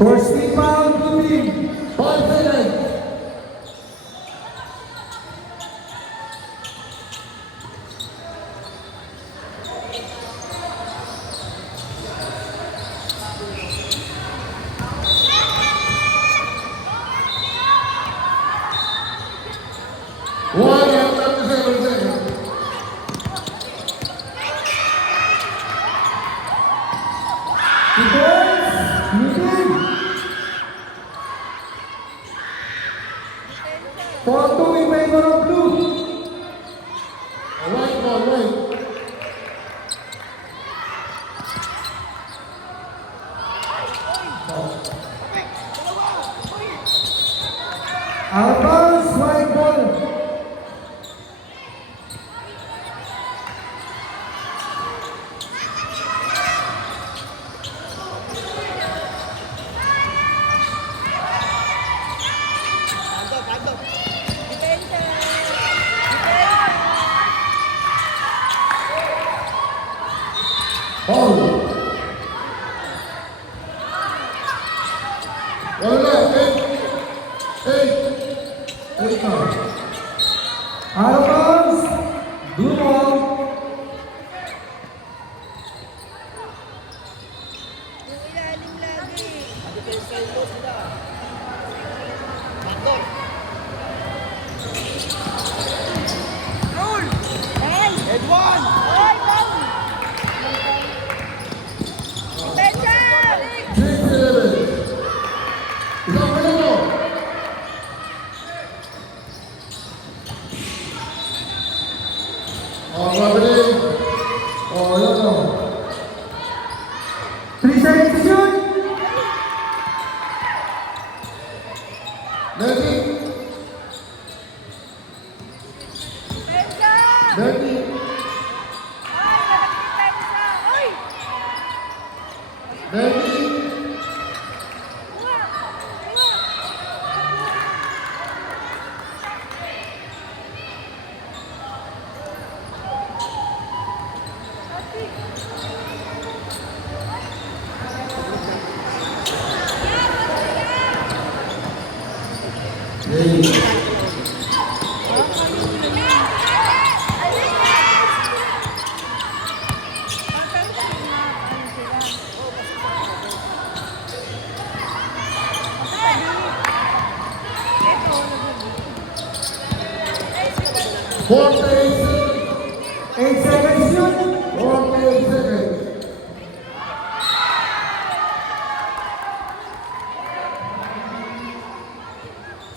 First rebound to team. Confident. Albans, white ball. Albans, blue ball. Yung ilalim lagi. Roll! Edwan! Oy, down! Depensa!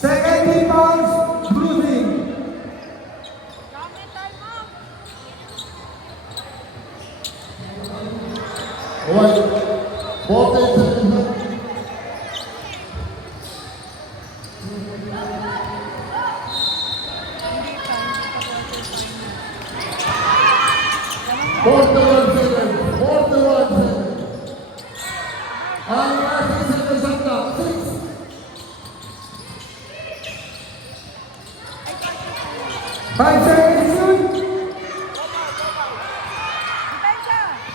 Second rebounds, bruising. 41 seconds. 41 seconds. Ang ating seconds up na. 6. 5 seconds soon.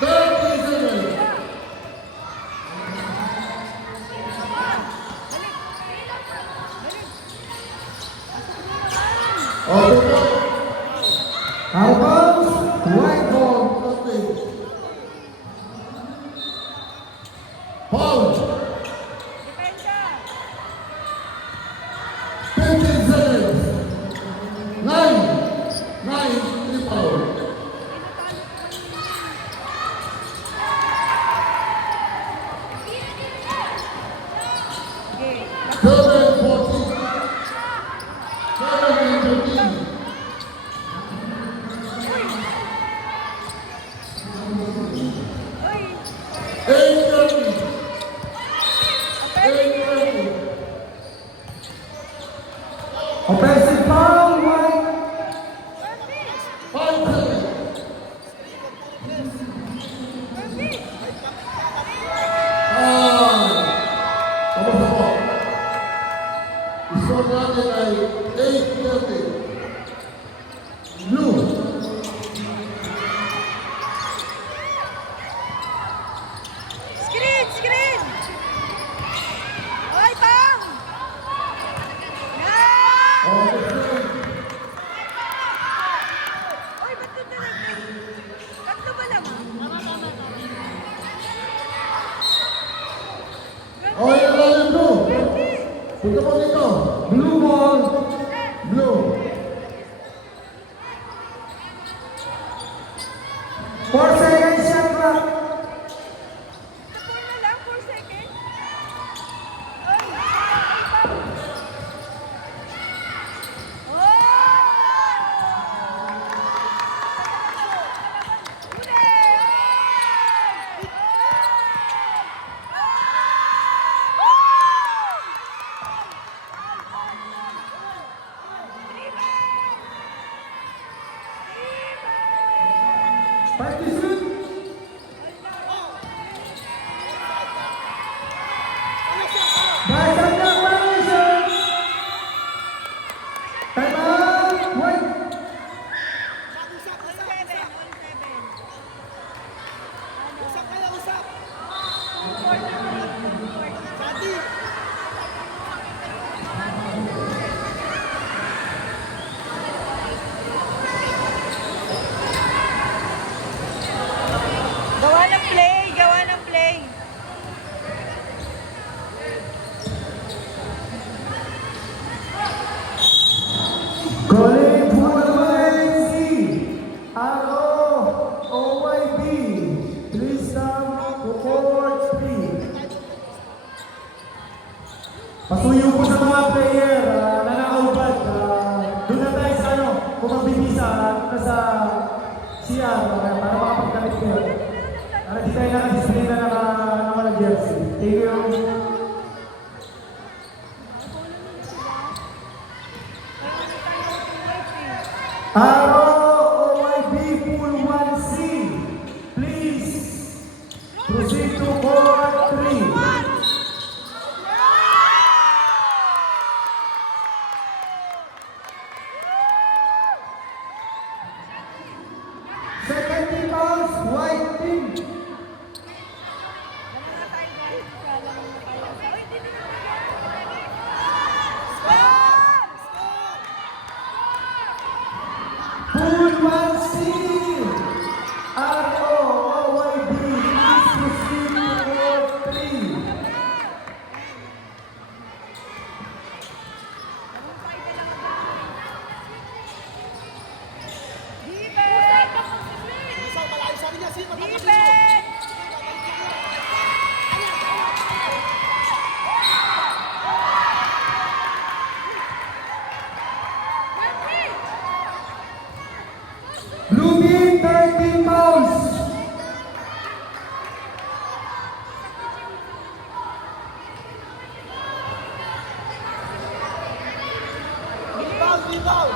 30 seconds. Out of bounds. White ball. Foul. 15 seconds. 9. 9. 3 foul. Okay. 7, 14. 7 and 13. Uy. 8, 30. 8, 30. Offensive foul. White. 5 seconds. Vamos a ball. Score natin ay 8-30. Blue. Screen! Screen! Oy, Pang! Yan! On the screen. Oy, ba't doon na lang? Tatlo ba lang ah? Oh, yung lalim blue. Punta po dito. Blue ball. Blue. 4 seconds shot clock. Four na lang, 4 seconds. Oy! Ay, Pang! Partition. Basag ng partition. Time out. White. Gawa ng play, gawa ng play. Calling for the YC, RO, OYB, please come to forward speed. Pasuyo po sa mga player na nakaubad. Doon na tayo sa ano, kung magbibisa sa CR para makapagkamit kayo. Para di tayo nakadisplay na walang jersey. Thank you. ROYB Pool 1C, please proceed to court 3. Second team bounce, white team. Pool 1C, ROYB, please proceed to court 3. Blue team, 13 fouls. Rebound!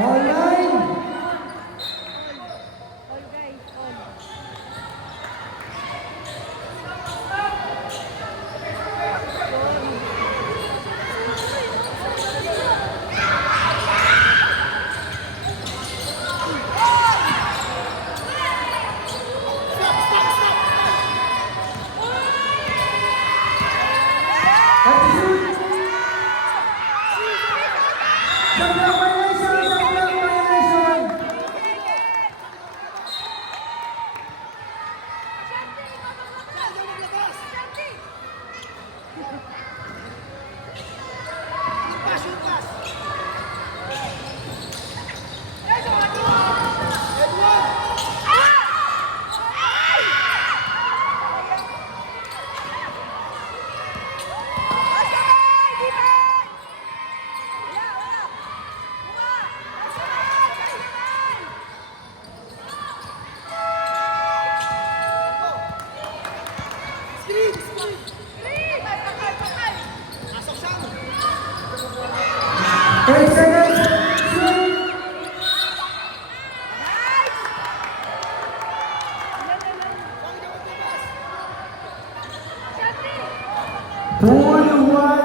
Online. All guys, all. Attitude. Sablang violation. Sablang violation. Eight seconds. Shoot. Pool 1,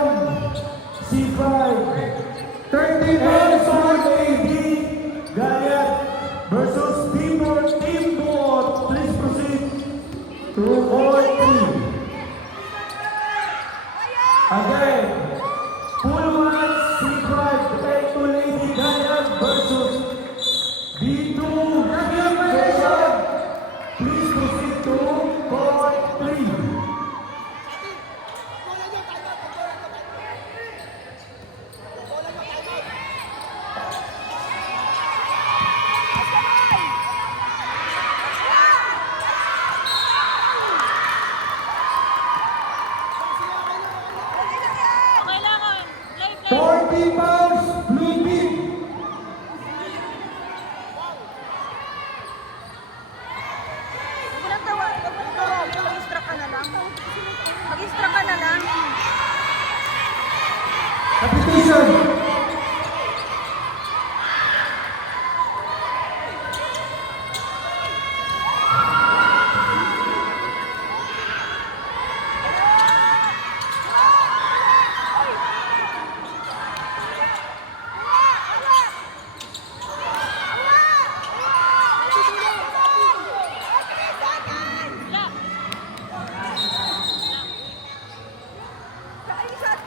C5. 30 points on AD Galiat versus Team Board. Please proceed to Court 3. Again, Pool 1, C5, A2 Lady Galiat versus B2 Galiat. Please proceed to Court 3. Kailangan. Live lang. 40 pounds, blue team. Huwag mo nang tawa. Huwag mo nang tawa. Mag-instruct ka na lang. Mag-instruct ka na lang. Repetition.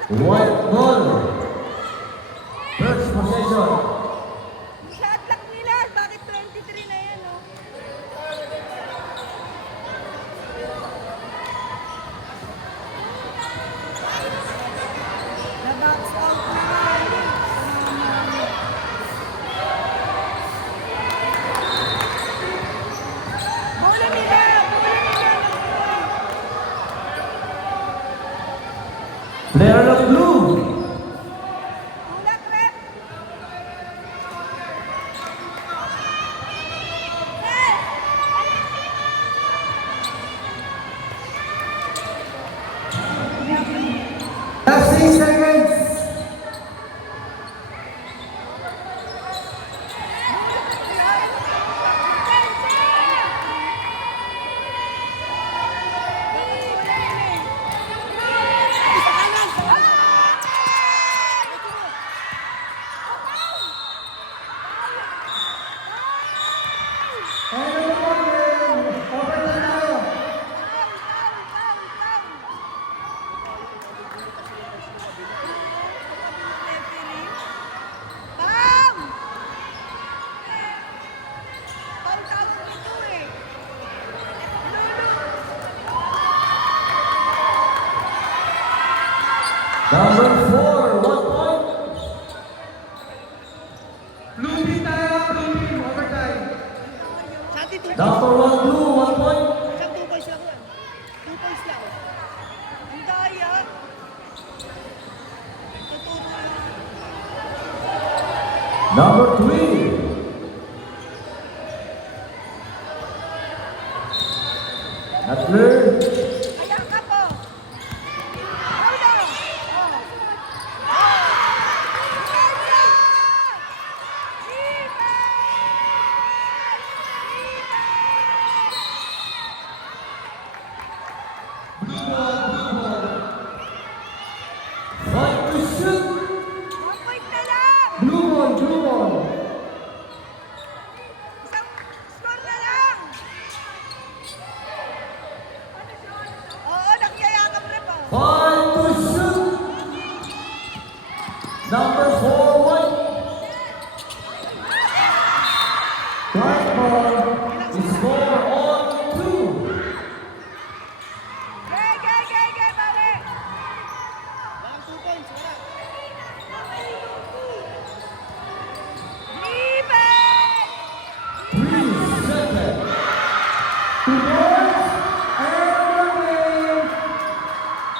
White ball. First possession. Shot lock nila. Bakit 23 na yan, oh? Na-box out na nga. Bola nila! Bola nila! Player of blue. Tulak, rep! Last 6 seconds. Ano po, overtime tayo. Bam! Bam tawag nito eh. Number 4, 1 point. Blue team tayo, blue team, overtime. Number 1 blue, 1 point. Isang 2 points lang yan. 2 points lang. Ang daya. Tuturo yan. Number 3. Not clear. Ayan ka po. Hold on. Oh. Blue ball, blue ball. Fight to shoot. 1 point na lang! Blue ball, blue ball. Isang score na lang! Oo, nakiyayakap rin po. Fight to shoot. Number 4.